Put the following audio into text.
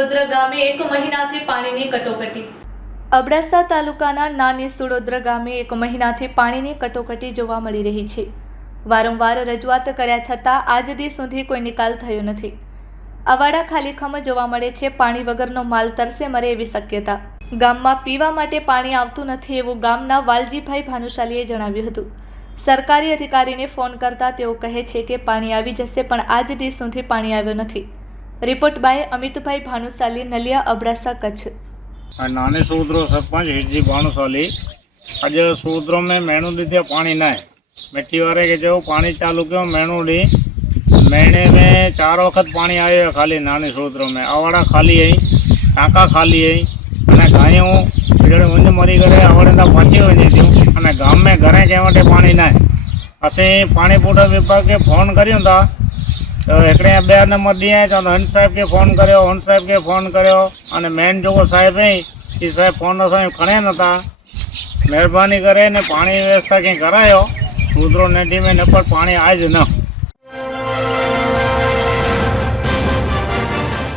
સુડોદરા ગામે 1 મહિનાથી પાણીની કટોકટી। અબડાસા તાલુકાના નાની સુડોદરા ગામે 1 મહિનાથી પાણીની કટોકટી જોવા મળી રહી છે। વારંવાર રજૂઆત કર્યા છતાં આજ દી સુધી કોઈ નિકાલ થયો નથી। અવાડા ખાલીખમ જોવા મળે છે। પાણી વગરનો માલ તરસે મરે એવી શક્યતા। ગામમાં પીવા માટે પાણી આવતું નથી એવું ગામના વાલજીભાઈ ભાનુશાલીએ જણાવ્યું હતું। સરકારી અધિકારીને ફોન કરતા તેઓ કહે છે કે પાણી આવી જશે, પણ આજ દી સુધી પાણી આવ્યો નથી। रिपोर्ट बाय अमितभाई भानुशाली, नलिया, अबडासा, कच्छ। नाने सूद्रो सरपंच हिजी भानुशाली। आज सूद्रो में मेणु दीजिए पानी ना है। मिट्टी वाले के जो पानी चालू क्यों मेणु ली महीने में 4 वक्त पानी आए खाली नानी सूद्रो में। अवाड़ा खाली है, टाँका खाली है અને ગાયો પીड़े ऊँज मरी गए आवड़े तो पाछी वही थी और गाम में घरे के वाटे पानी ना है। असी पानी पुरवठा विभाग के फोन करियो था तो एक 2 नंबर दिए तो हंस साहब के फोन करो, हंस साहब के फोन करो और मेन जो साहेब है ये साहेब फोन असां खणे नता। मेहरबानी करे ने पानी व्यवस्था कहीं करायो सूद्रो नदी में न पर पानी आज न।